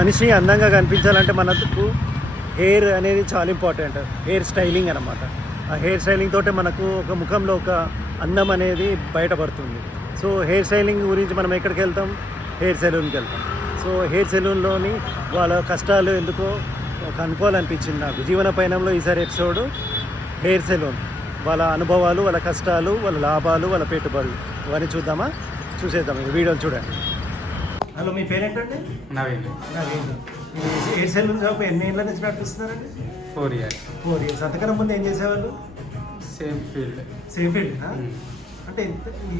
మనిషి అందంగా కనిపించాలంటే మనకు హెయిర్ అనేది చాలా ఇంపార్టెంట్. హెయిర్ స్టైలింగ్ అనమాట. ఆ హెయిర్ స్టైలింగ్ తోటే మనకు ఒక ముఖంలో ఒక అందం అనేది బయటపడుతుంది. సో హెయిర్ స్టైలింగ్ గురించి మనం ఎక్కడికి వెళ్తాం? హెయిర్ సెలూన్కి వెళ్తాం. సో హెయిర్ సెలూన్లోని వాళ్ళ కష్టాలు ఎందుకో కనుక్కోవాలనిపించింది నాకు. జీవన పయనంలో ఈసారి ఎపిసోడ్ హెయిర్ సెలూన్, వాళ్ళ అనుభవాలు, వాళ్ళ కష్టాలు, వాళ్ళ లాభాలు, వాళ్ళ పెట్టుబడులు ఇవన్నీ చూద్దామా? చూసేద్దాం. ఈ వీడియోలు చూడండి. హలో, మీ పేరేంటండి? నవీన్. హెయిర్ సెలూన్ షాప్ ఎన్ని ఏళ్ళ నుంచి నడిపిస్తున్నారండి? 4 years. 4 years. అంతకన్నా ముందు ఏం చేసేవాళ్ళు? Same field. Same field. అంటే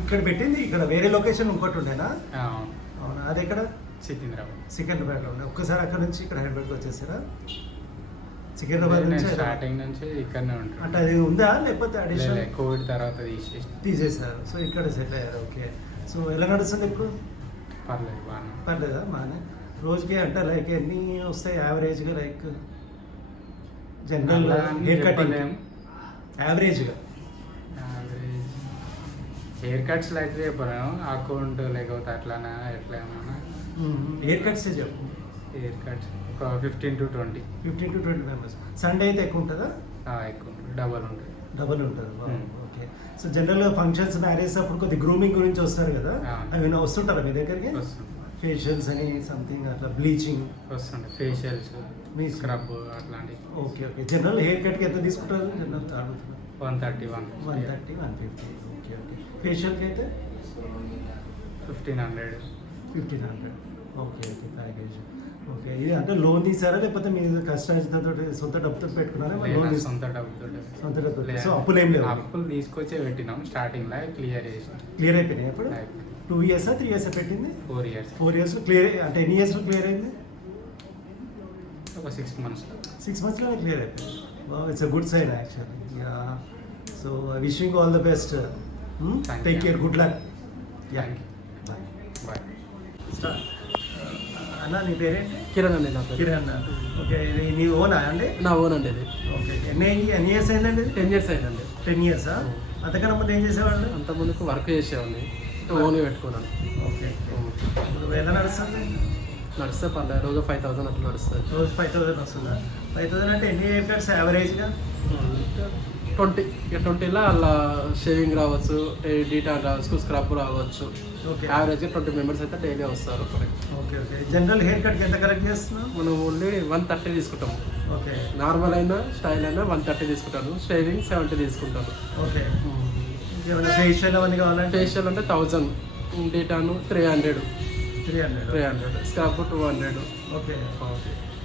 ఇక్కడ పెట్టింది ఇక్కడ వేరే లొకేషన్ ఇంకోటి ఉండేనా? అవునా, అది ఎక్కడ? సికింద్రాబాద్లో ఉండే. ఒక్కసారి అక్కడ నుంచి ఇక్కడ హైదరాబాద్కి వచ్చేసారా? సికింద్రాబాద్ నుంచి స్టార్టింగ్ నుంచి ఇక్కడనే ఉంటారు. అంటే అది ఉందా లేకపోతే అడిషనల్? కోవిడ్ తర్వాత తీసేసారు. సో ఇక్కడ సెటిల్ అయ్యారు. ఓకే. సో ఎలా నడుస్తుంది ఇప్పుడు? పర్లేదు, బాగా. పర్లేదా? బాగానే. రోజుకి అంటే లైక్ ఎన్ని వస్తాయి యావరేజ్గా? లైక్ జనరల్ హెయిర్ కటింగ్ యావరేజ్గా హెయిర్ కట్స్ లైక్ చెప్పాను, అకౌంట్ లేకపోతే అట్లానా ఎట్లా ఏమన్నా హెయిర్ కట్స్ చెప్పు. హెయిర్ కట్స్ ఒక 15 to 20. 15 to 20 members. సండే అయితే ఎక్కువ ఉంటుందా? ఎక్కువ ఉంటుంది, డబల్ ఉంటుంది. డబల్ ఉంటుంది. ఓకే. సో జనరల్గా ఫంక్షన్స్, మ్యారేజ్ అప్పుడు కొద్ది గ్రూమింగ్ గురించి వస్తారు కదా, అవి వస్తుంటారా మీ దగ్గరికి? ఫేషియల్స్ అని సంథింగ్ అట్లా, బ్లీచింగ్ వస్తుంటాయి, ఫేషియల్స్, మీ స్క్రబ్ అట్లాంటివి. ఓకే. ఓకే. జనరల్ హెయిర్ కట్కి ఎంత తీసుకుంటారు? జనరల్ అడుగుతున్నారు. 130, 150. ఓకే. ఓకే. ఫేషియల్కి అయితే 1500. 1500. ఓకే. ఓకే. ప్యాకేజ్. ఓకే. ఇది అంటే లోన్ తీసారా లేకపోతే మీ కష్టార్జితంతో సొంత డబ్బుతో పెట్టుకున్నారా? సొంత డబ్బుతో. సొంత డబ్బుతో. సో అప్పులు ఏం లేవు? అప్పులు తీసుకొచ్చే పెట్టినాం, స్టార్టింగ్ లో క్లియర్ చేసి. క్లియర్ అయిపోయినాయి. ఎప్పుడు? 2 years 3 years పెట్టింది? 4 years. 4 years clear. అంటే ఎన్ని ఇయర్స్లో క్లియర్ అయింది? ఒక 6 months. 6 monthsలోనే క్లియర్ అయిపోయింది. It's a good sign actually. Yeah. So I wishing all the best. Take care. Good luck. Bye. అన్న, నీ పేరేంటి? కిరణ్ అండి. నా పేరు కిరణ్. ఓకే. ఇది నీ ఓనా అండి? నా ఓన్ అండి ఇది. ఓకే. ఎన్ని ఇయర్స్ అయిందండి? 10 years అయిందండి. 10 years. అంతకన్నా ముందు ఏం చేసేవాళ్ళు? అంతకుముందుకు వర్క్ చేసేవాడిని, ఓన్గా పెట్టుకున్నాను. ఓకే. ఇప్పుడు ఎలా నడుస్తుంది? నడిస్తే పర్లేదు, రోజు 5000 అట్లా నడుస్తుంది. రోజు 5000 వస్తుందా? 5000 అంటే ఎన్ని హెయిర్ కట్స్ యావరేజ్గా? 20లో అలా షేవింగ్ రావచ్చు, డీటాన్ రావచ్చు, స్క్రబ్ రావచ్చు. ఓకే. యావరేజ్గా 20 మెంబర్స్ అయితే డైలీ వస్తారు. ఓకే. ఓకే. జనరల్ హెయిర్ కట్కి ఎంత కలెక్ట్ చేస్తున్నాం? మనం ఓన్లీ 130 తీసుకుంటాము. ఓకే. నార్మల్ అయినా స్టైల్ అయినా 130 తీసుకుంటాను. షేవింగ్ 70 తీసుకుంటాను. ఓకే. ఏమైనా ఫేషియల్ అవన్నీ కావాలంటే? ఫేషియల్ అంటే 1000, డీటాను 300, 300, స్క్రబ్ 200. ఓకే.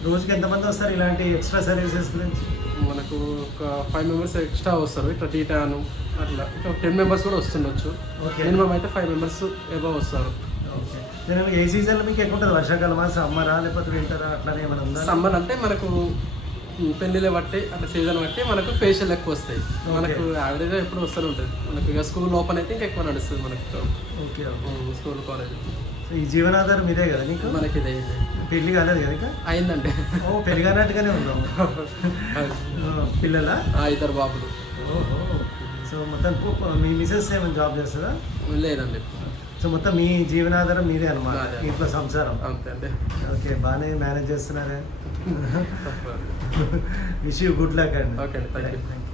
రోజుకి ఎంతమంది వస్తారు ఇలాంటి ఎక్స్ట్రా సర్వీసెస్ గురించి? మనకు ఒక 5 మెంబర్స్ ఎక్స్ట్రా వస్తారు. ఇట్లా టీటాను అట్లా 10 మెంబర్స్ కూడా వస్తుండొచ్చు. మినిమం అయితే 5 మెంబర్స్ ఏవో వస్తారు. ఓకే. జనరల్గా ఏ సీజన్లో మీకు ఎక్కువ ఉంటుంది? వర్షాకాలమా, సమ్మరా, లేకపోతే వింటరా, అట్లానే ఏమైనా ఉందా? సమ్మర్ అంటే మనకు పెళ్ళిళ్ళ బట్టి అట్లా సీజన్ బట్టి మనకు ఫేషియల్ ఎక్కువ వస్తాయి. మనకు యావరేజ్గా ఎప్పుడు వస్తూనే ఉంటుంది. మనకు ఇక స్కూల్ ఓపెన్ అయితే ఇంకా ఎక్కువ నడుస్తుంది మనకు. ఓకే. School, college. ఈ జీవనాధారం ఇదే కదా నీకు? మనకి ఇదే. పెళ్లి కాలేదు కదా ఇంకా? అయిందండి. ఓ, పెళ్లి కానట్టుగానే ఉన్నాం. పిల్లలా? 2 బాబులు. ఓహో. సో మొత్తం మీ మిసెస్ ఏమైనా జాబ్ చేస్తుందా? లేదండి. సో మొత్తం మీ జీవనాధారం మీదే అనమాట, ఇంట్లో సంసారం? అంతే అండి. ఓకే. బాగానే మేనేజ్ చేస్తున్నారే. విష్ యూ గుడ్ లక్ అండి. ఓకే అండి. Thank you.